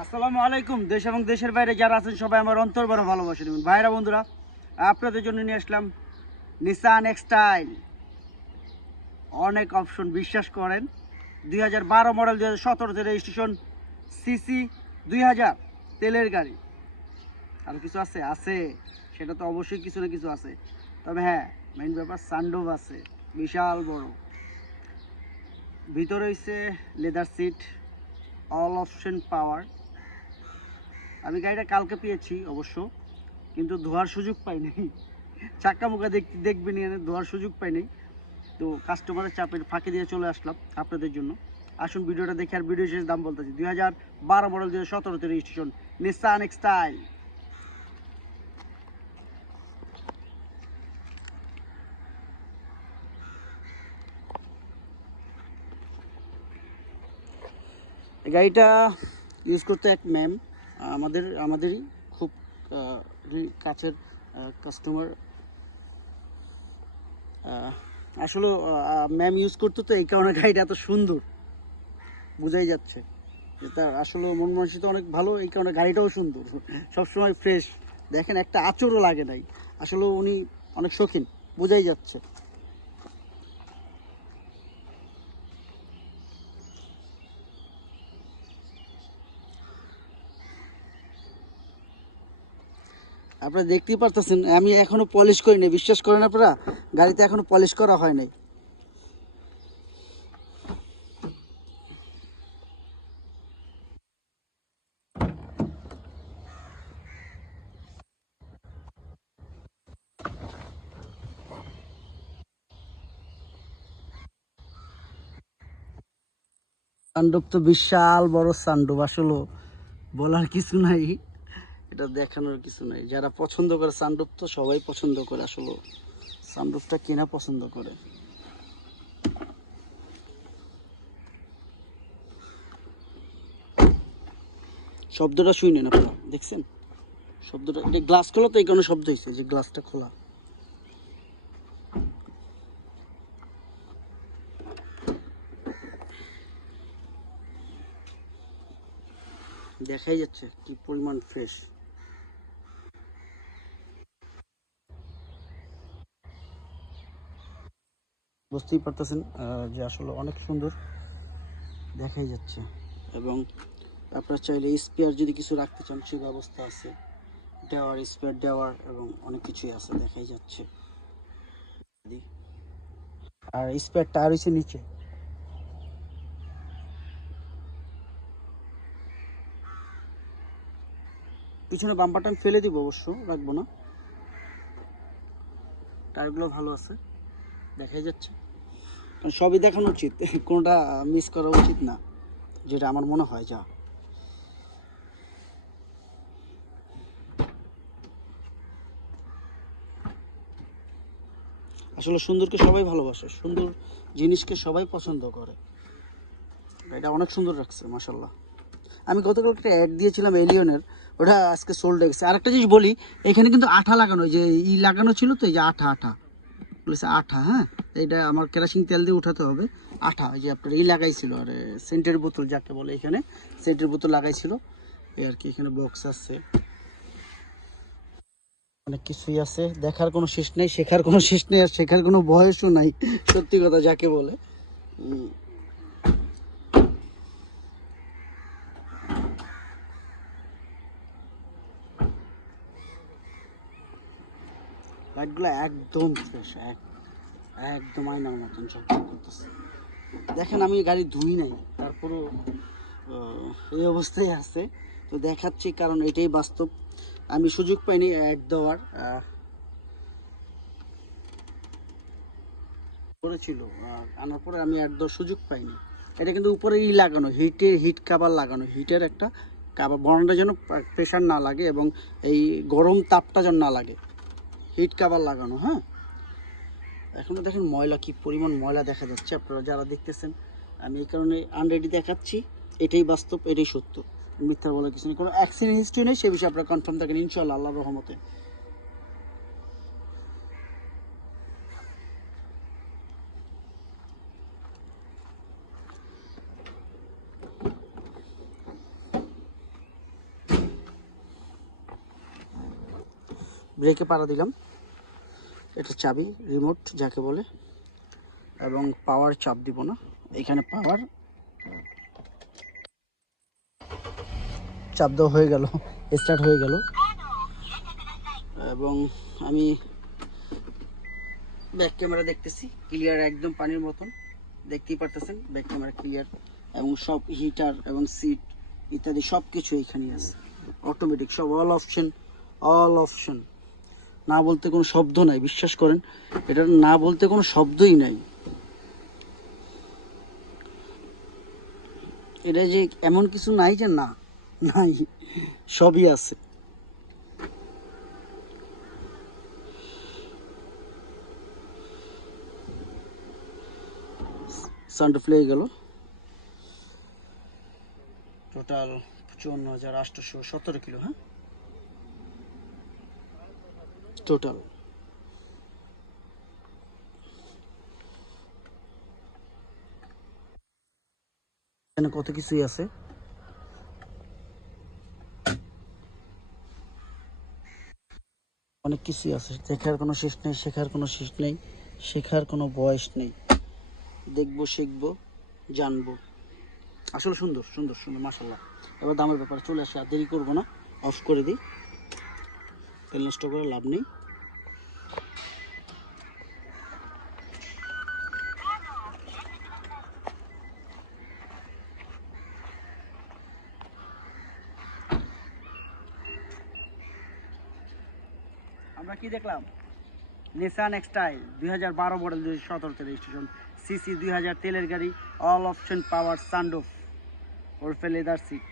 আসসালামু আলাইকুম। দেশ এবং দেশের বাইরে যারা আছেন সবাই আমার অন্তর বড় ভালোবাসা দেবেন। ভাইরা বন্ধুরা, আপনাদের জন্য নিয়ে আসলাম নিসান এক্সটাইল। অনেক অপশন, বিশ্বাস করেন। 2012 মডেল, 2017 রেজিস্ট্রেশন, সিসি 2000, তেলের গাড়ি। আর কিছু আছে আছে সেটা তো অবশ্যই কিছু না কিছু আছে। তবে হ্যাঁ, মেইন ব্যাপার সানরুফ আছে, বিশাল বড়। ভিতরে হইছে leather seat, all option power. আমি গাড়িটা কালকে পেয়েছি অবশ্য, কিন্তু ধোয়ার সুযোগ পাইনি। চাক্কা মুখা দেখবেন, ধোয়ার সুযোগ পাইনি। তো কাস্টমারের চাপের ফাঁকি দিয়ে চলে আসলাম আপনাদের জন্য। আসুন ভিডিওটা দেখে, আর ভিডিও শেষ দাম বলতেছি। 2012 মডেল, 2017 রেজিস্ট্রেশন, নিসান এক্সটাইল। গাড়িটা ইউজ করতে এক ম্যাম, আমাদেরই খুব কাছের কাস্টমার। আসলে ম্যাম ইউজ করতো, তো এই কারণে গাড়িটা এত সুন্দর বোঝাই যাচ্ছে যে তার আসলে মন মানসিকতা অনেক ভালো। এই কারণে গাড়িটাও সুন্দর, সবসময় ফ্রেশ। দেখেন, একটা আঁচড়ও লাগে নাই। আসলে উনি অনেক শৌখিন, বোঝাই যাচ্ছে। আপনারা দেখতেই পারতেছেন, আমি এখনো পলিশ করি নাই, বিশ্বাস করেন আপনারা। গাড়িতে এখনো পলিশ করা হয় নাই। সানরুফ তো বিশাল বড় সানরুফ, আসলে বলার কিছু নাই, এটা দেখানোর কিছু নাই। যারা পছন্দ করে সানরুফ, তো সবাই পছন্দ করে। আসলে সানরুফটা কেনা পছন্দ করে। শব্দটা শুনেন আপনারা, দেখছেন শব্দটা? এটা গ্লাস খোলা, তো এই কারণে শব্দ হয়েছে, যে গ্লাসটা খোলা। দেখাই যাচ্ছে কি পরিমাণ ফ্রেশ। বুঝতেই পারতেছেন যে আসলে অনেক সুন্দর দেখাই যাচ্ছে। এবং আপনারা চাইলে স্পেয়ার যদি কিছু রাখতে চান, সে ব্যবস্থা আছে। দেওয়ার স্পেয়ার দেওয়ার এবং অনেক কিছুই আছে, দেখাই যাচ্ছে। আর স্পেয়ার টায়ার হচ্ছে নিচে। পিছনে বাম্পারটা আমি ফেলে দিব, অবশ্য রাখবো না। টায়ারগুলো ভালো আছে, দেখাই যাচ্ছে। কারণ সবই দেখানো উচিত, কোনোটা মিস করা উচিত না, যেটা আমার মনে হয়। যা আসলে সুন্দরকে সবাই ভালোবাসে, সুন্দর জিনিসকে সবাই পছন্দ করে। এটা অনেক সুন্দর রাখছে মাশাল্লাহ। আমি গতকাল একটা অ্যাড দিয়েছিলাম এলিয়নের, ওটা আজকে সোল্ড হয়ে গেছে। আরেকটা জিনিস বলি, এখানে কিন্তু আঠা লাগানো, যে লাগানো ছিল, তো এই যে আঠা আঠা বলেছে আঠা। হ্যাঁ, এটা আমার কেরাসিন তেল দিয়ে উঠাতে হবে। আঠা, ওই যে আপনার লাগাইছিল, আর সেন্টের বোতল যাকে বলে, এখানে সেন্টের বোতল লাগাইছিল। এই আর কি, এখানে বক্স আছে, অনেক কিছুই আছে। দেখার কোনো শেষ নেই, শেখার কোনো শেষ নেই, আর শেখার কোনো বয়সও নাই, সত্যি কথা যাকে বলে। লাইটগুলো একদম ফ্রেশ, একদম আয়নার মতন ঝকঝক করতেছে। দেখেন, আমি গাড়ি ধুই নাই, তারপরও এই অবস্থায় আছে। তো দেখাচ্ছি কারণ এটাই বাস্তব। আমি সুযোগ পাইনি অ্যাড দেওয়ার, করেছিল আনার পরে আমি অ্যাড দেওয়ার সুযোগ পাইনি। এটা কিন্তু উপরে লাগানো, হিট কাভার লাগানো, হিটের একটা কাভার, বর্ণাটা যেন প্রেশার না লাগে এবং এই গরম তাপটা যেন না লাগে, হিট কাভার লাগানো। হ্যাঁ, এখনো দেখেন ময়লা, কি পরিমাণ ময়লা দেখা যাচ্ছে আপনারা যারা দেখতেছেন। আমি এই কারণে আনরেডি দেখাচ্ছি, এটাই বাস্তব, এটাই সত্য, মিথ্যা বলার কিছু নেই। কোনো অ্যাক্সিডেন্ট হিস্ট্রি নেই, সে বিষয়ে আপনারা কনফার্ম থাকেন ইনশাআল্লাহ, আল্লাহর রহমতে। ব্রেকে পাড়া দিলাম, এটা চাবি রিমোট যাকে বলে, এবং পাওয়ার চাপ দিব না, এখানে পাওয়ার চাপ দেওয়া হয়ে গেল, স্টার্ট হয়ে গেল। এবং আমি ব্যাক ক্যামেরা দেখতেছি ক্লিয়ার, একদম পানির মতন, দেখতেই পারতেছেন ব্যাক ক্যামেরা ক্লিয়ার, এবং সব হিটার এবং সিট ইত্যাদি সব কিছু এখানে আছে, অটোমেটিক সব, অল অপশন, না বলতে কোনো শব্দ নাই, বিশ্বাস করেন এটা না বলতে কোনো শব্দই নাই। এটা যে এমন কিছু নাই যে না নাই, সবই আছে। সানরুফ লেগে গেল। টোটাল 54,817 কিলো, হ্যাঁ টোটাল। এখানে কত কিছুই আছে, অনেক কিছুই আছে, দেখার কোনো শেষ নেই, শেখার কোনো শেষ নেই, শেখার কোনো বয়স নেই। দেখবো, শিখবো, জানবো। আসলে সুন্দর সুন্দর সুন্দর, মাশাআল্লাহ। এবার দামের ব্যাপারে চলে আসে, আর দেরি করবো না, অফ করে দিই, তেল নষ্ট করে লাভ নেই। আমরা কি দেখলাম, নিসান এক্সটাইল 2012 মডেল, 2017 রেজিস্ট্রেশন, সিসি 2000, তেলের গাড়ি, অল অপশন পাওয়ার, সানরুফ, ওরফে লেদার সিট।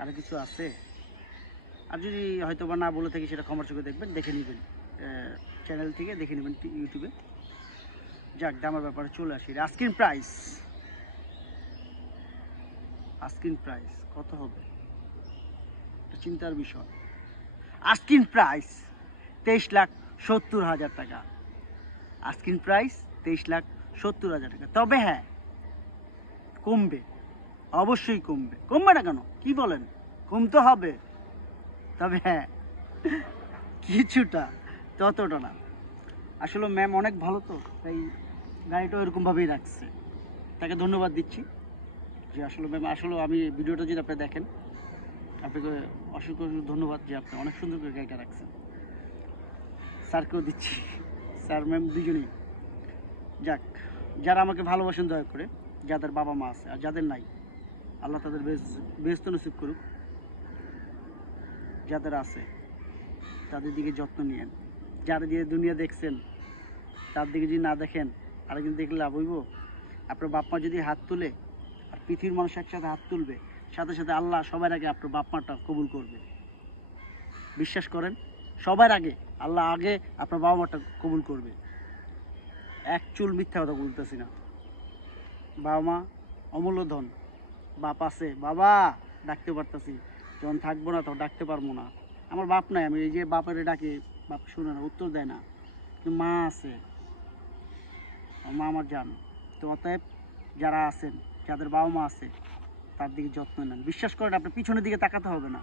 আর কিছু আছে, আর যদি হয়তো বা না বলে থাকি সেটা ক্ষমার চোখে দেখবেন, দেখে নেবেন, চ্যানেল থেকে দেখে নেবেন ইউটিউবে। যাক, দামের ব্যাপারে চলে আসি। আস্কিং প্রাইস কত হবে, চিন্তার বিষয়। আস্কিং প্রাইস 23,70,000 টাকা। আস্কিং প্রাইস 23,70,000 টাকা। তবে হ্যাঁ, কমবে, অবশ্যই কমবে, কমবে না কেন, কি বলেন, কমতে হবে। তবে হ্যাঁ, কিছুটা, ততটা না। আসলে ম্যাম অনেক ভালো, তো তাই গাড়িটা এরকমভাবেই রাখছে, তাকে ধন্যবাদ দিচ্ছি যে আসলে ম্যাম, আসলে আমি ভিডিওটা যদি আপনি দেখেন, আপনাকে অসংখ্য ধন্যবাদ যে আপনি অনেক সুন্দর করে গাড়িটা রাখছেন। স্যারকেও দিচ্ছি, স্যার ম্যাম দুজনেই। যাক, যারা আমাকে ভালোবাসেন দয়া করে, যাদের বাবা মা আছে আর যাদের নাই, আল্লাহ তাদের বেহেশত নসিব করুক। যাদের আছে তাদের দিকে যত্ন নিয়েন। যারা দিয়ে দুনিয়া দেখছেন তার দিকে যদি না দেখেন, আরেকদিন দেখলে লাভ হইব? আপনার বাপ মা যদি হাত তুলে, আর পৃথিবীর মানুষ একসাথে হাত তুলবে, সাথে সাথে আল্লাহ সবার আগে আপনার বাপ মাটা কবুল করবে। বিশ্বাস করেন, সবার আগে আল্লাহ আগে আপনার বাবা মাটা কবুল করবে। এক চুল মিথ্যা কথা বলতেছি না। বাবা মা অমূল্য ধন। বাপ আছে, বাবা ডাকতে পারতেছি, যখন থাকবো না তখন ডাকতে পারবো না। আমার বাপ নাই, আমি এই যে বাপের ডাকে, বাপ শুনে না, উত্তর দেয় না, কিন্তু মা আছে, মা আমার জান। তো অতএব যারা আছেন, যাদের বাবা মা আছে, তার দিকে যত্ন নেন। বিশ্বাস করেন, আপনার পিছনের দিকে তাকাতে হবে না,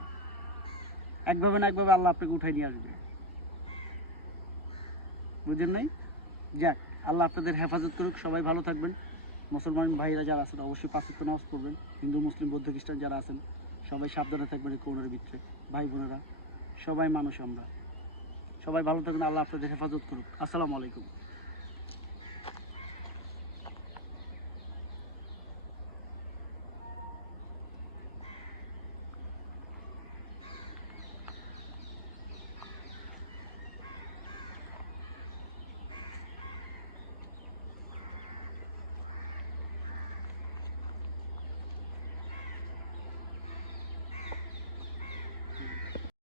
একভাবে না একভাবে আল্লাহ আপনাকে উঠাই নিয়ে আসবে। বুঝেন নাই? যাক, আল্লাহ আপনাদের হেফাজত করুক, সবাই ভালো থাকবেন। মুসলমান ভাইরা যারা আছেন অবশ্যই 5 ওয়াক্ত নামাজ পড়বেন। হিন্দু মুসলিম বৌদ্ধ খ্রিস্টান যারা আছেন সবাই সাবধানে থাকবেন এই করোনার ভিতরে। ভাই বোনেরা, সবাই মানুষ আমরা, সবাই ভালো থাকবেন, আল্লাহ আপনাদের হেফাজত করুক। আসসালামু আলাইকুম।